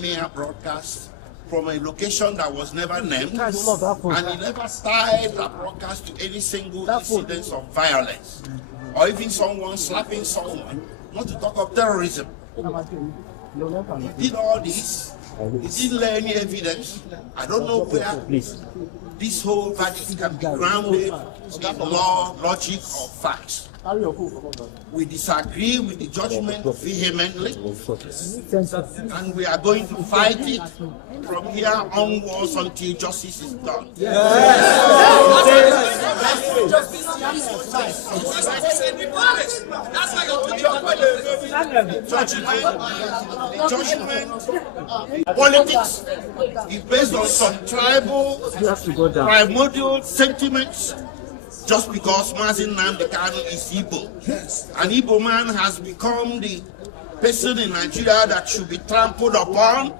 mere broadcast from a location that was never named, and he never tied that broadcast to any single incident of violence, or even someone slapping someone, not to talk of terrorism. He did all this. He didn't lay any evidence. I don't know where this whole verdict can be grounded in law, logic, or facts. We disagree with the judgment vehemently, and we are going to fight it from here onwards until justice is done. Judgment, politics is based on some tribal, primordial sentiments. Just because Nnamdi Kanu is Igbo. An Igbo man has become the person in Nigeria that should be trampled upon.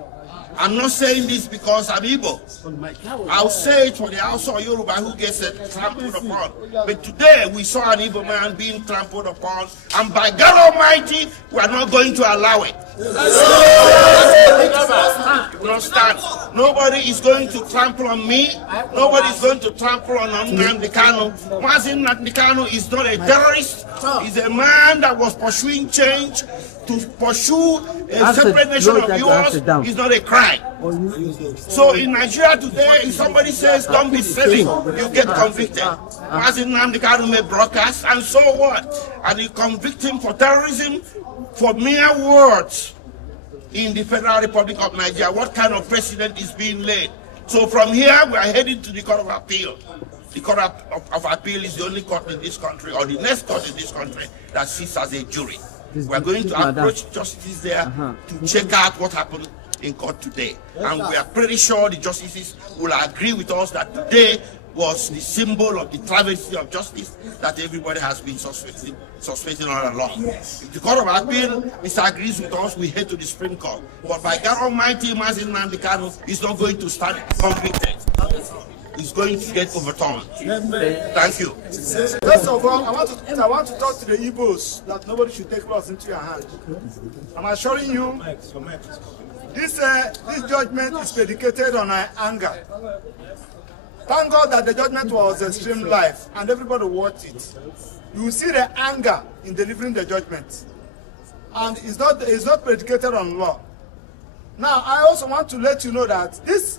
I'm not saying this because I'm Igbo. I'll say it for the Hausa or Yoruba who gets trampled upon. But today we saw an Igbo man being trampled upon, and by God Almighty, we are not going to allow it. Not stand. Nobody is going to trample on me. Nobody is going to trample on Nnamdi Kanu. Nnamdi Kanu is not a terrorist. He's a man that was pursuing change. To pursue a separate nation of yours is not a crime. So in Nigeria today, if somebody says don't be silly, you get convicted. Nnamdi Kanu may broadcast, and so what? And you convict him for terrorism for mere words in the Federal Republic of Nigeria. What kind of precedent is being laid? So from here, we are heading to the Court of Appeal. The Court of Appeal is the only court in this country, or the next court in this country, that sits as a jury. We are going to approach justices there to check out what happened in court today. And we are pretty sure the justices will agree with us that today was the symbol of the travesty of justice that everybody has been suspecting all along. If the Court of Appeal disagrees with us, we head to the Supreme Court. But by God Almighty, Nnamdi Kanu is not going to stand convicted. Is going to get overturned. Thank you. First of all, I want to talk to the Igbos that nobody should take laws into your hand. I'm assuring you, this judgment is predicated on anger. Thank God that the judgment was streamed live and everybody watched it. You will see the anger in delivering the judgment, and it's not predicated on law. Now, I also want to let you know that this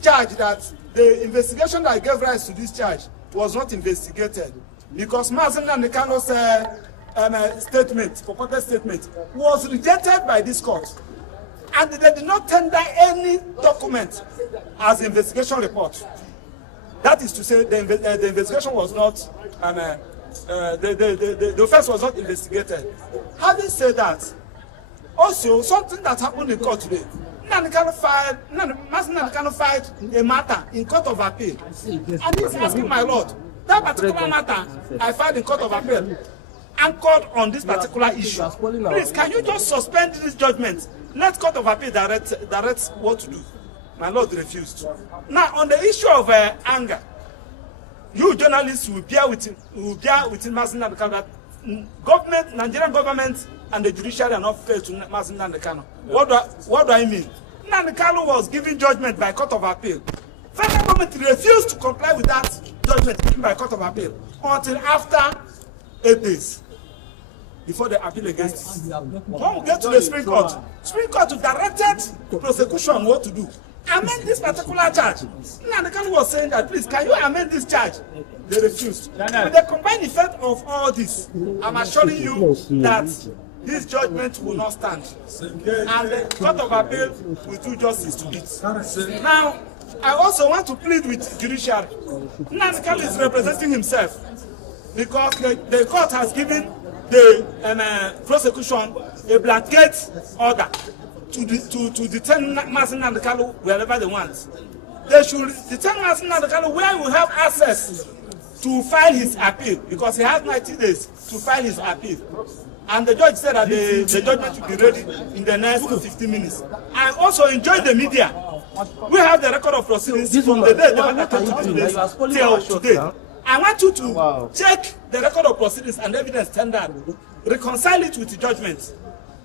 charge, that the investigation that gave rise to this charge was not investigated, because Nnamdi Kanu's purported statement was rejected by this court, and they did not tender any document as investigation report. That is to say, the investigation was not, the offense was not investigated. Having said that, also something that happened in court today, Nnamdi Kanu filed a matter in Court of Appeal, and he's asking, my lord, that particular matter I filed in Court of Appeal anchored on this particular issue. Please, can you just suspend this judgment? Let Court of Appeal direct what to do. My lord refused. Now, on the issue of anger, you journalists will bear with Nnamdi Kanu that government, Nigerian government, and the judiciary are not fair to Nnamdi Kanu. What do I mean? Nnamdi Kanu was given judgment by Court of Appeal. Federal government refused to comply with that judgment given by Court of Appeal until after 8 days before the appeal against it. When we get to the Supreme Court directed the prosecution what to do. Amend this particular charge. Nnamdi Kanu was saying that, please, can you amend this charge? They refused. With the combined effect of all this, I'm assuring you that this judgment will not stand, and the Court of Appeal will do justice to it. Now, I also want to plead with judiciary. Nnamdi Kanu is representing himself, because the court has given the prosecution a blanket order to detain Nnamdi Kanu wherever they want. They should detain Nnamdi Kanu where we have access to file his appeal, because he has 90 days to file his appeal. And the judge said that the judgment will be ready in the next 15 minutes. I also enjoyed the media. We have the record of proceedings from the day till today. I want you to check the record of proceedings and evidence tendered, reconcile it with the judgment.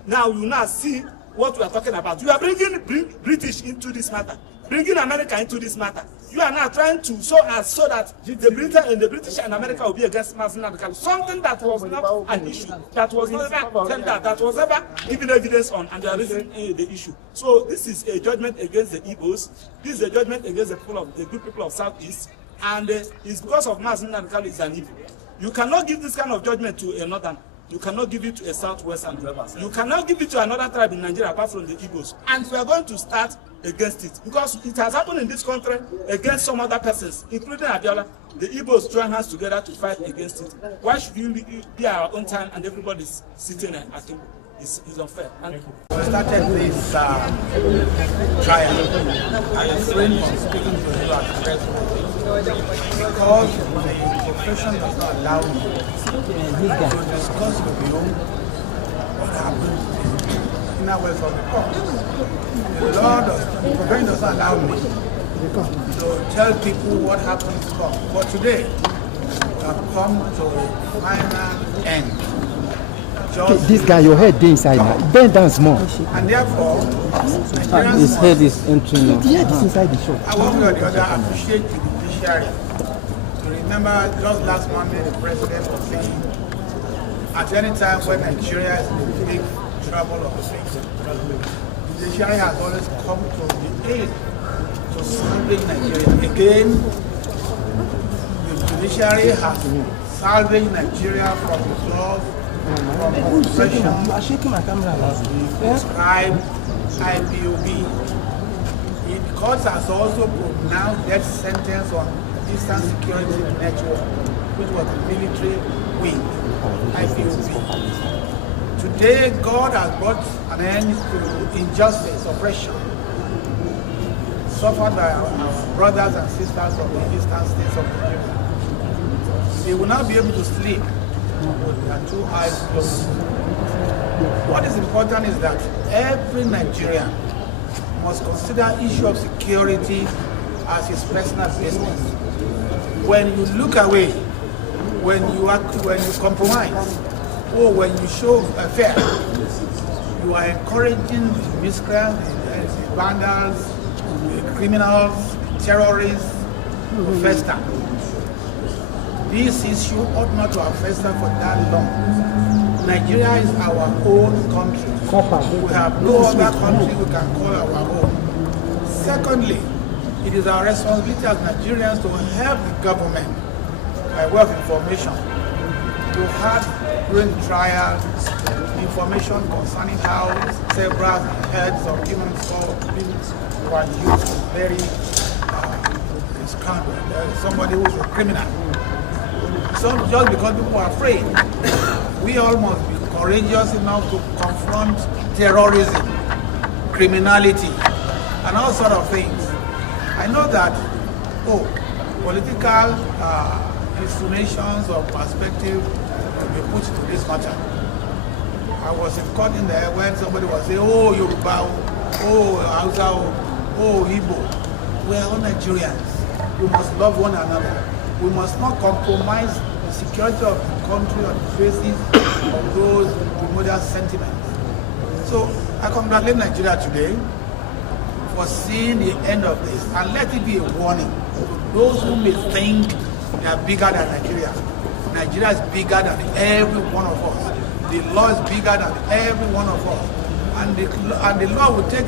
Now you will now see what we are talking about. You are bringing British into this matter, bringing America into this matter. You are now trying to so that the British and America will be against Nnamdi Kanu. Something that was not an issue, that was never tendered, that was never given evidence on, and they are raising the issue. So this is a judgment against the Igbos. This is a judgment against the good people of Southeast, and it's because of Nnamdi Kanu is an evil. You cannot give this kind of judgment to a northern. You cannot give it to a southwestern. You cannot give it to another tribe in Nigeria apart from the Igbos. And we are going to start against it because it has happened in this country against some other persons, including Abiola. The Igbos join hands together to fight against it. Why should we be our own time and everybody's sitting at table? It's unfair. Thank you. We started this trial. I refrained from speaking to you at the press because the profession does not allow me to discuss with you what happened in our West of the court. The profession does not allow me to tell people what happened in court. But today, we have come to a final end. This guy, your head is inside now. Bend down small. And therefore, his head is entering now. The head is inside the shop. I want to appreciate the judiciary. To remember, just last Monday, the president was saying, at any time when Nigeria is in big trouble or things, the judiciary has always come to the aid to salvage Nigeria. Again, the judiciary has salvaged Nigeria from the laws, from oppression, prescribed IPOB. The court has also pronounced death sentence on Eastern Security Network, which was the military wing, IPOB. Today, God has brought an end to injustice, oppression, suffered by our brothers and sisters of the eastern states of Nigeria. They will not be able to sleep with their two eyes closed. What is important is that every Nigerian must consider issue of security as his personal business. When you look away, when you compromise, or when you show fear, you are encouraging the miscreants, the vandals, the criminals, the terrorists to fester. This issue ought not to have festered for that long. Nigeria is our own country. We have no other country we can call our own. Secondly, it is our responsibility as Nigerians to help the government by way of information to have during the trial information concerning how several heads of human beings were used very scandal. Somebody who is a criminal. So just because people are afraid, we all must be courageous enough to confront terrorism, criminality, and all sort of things. I know that, political insinuations or perspective will be put to this matter. I was in court in there when somebody was saying, oh, Yoruba, oh, Hausa, oh, Igbo. We are all Nigerians. We must love one another. We must not compromise the security of the country on the basis of those primordial sentiments. So I congratulate Nigeria today for seeing the end of this, and let it be a warning to those who may think they are bigger than Nigeria. Nigeria is bigger than every one of us. The law is bigger than every one of us, and the law will take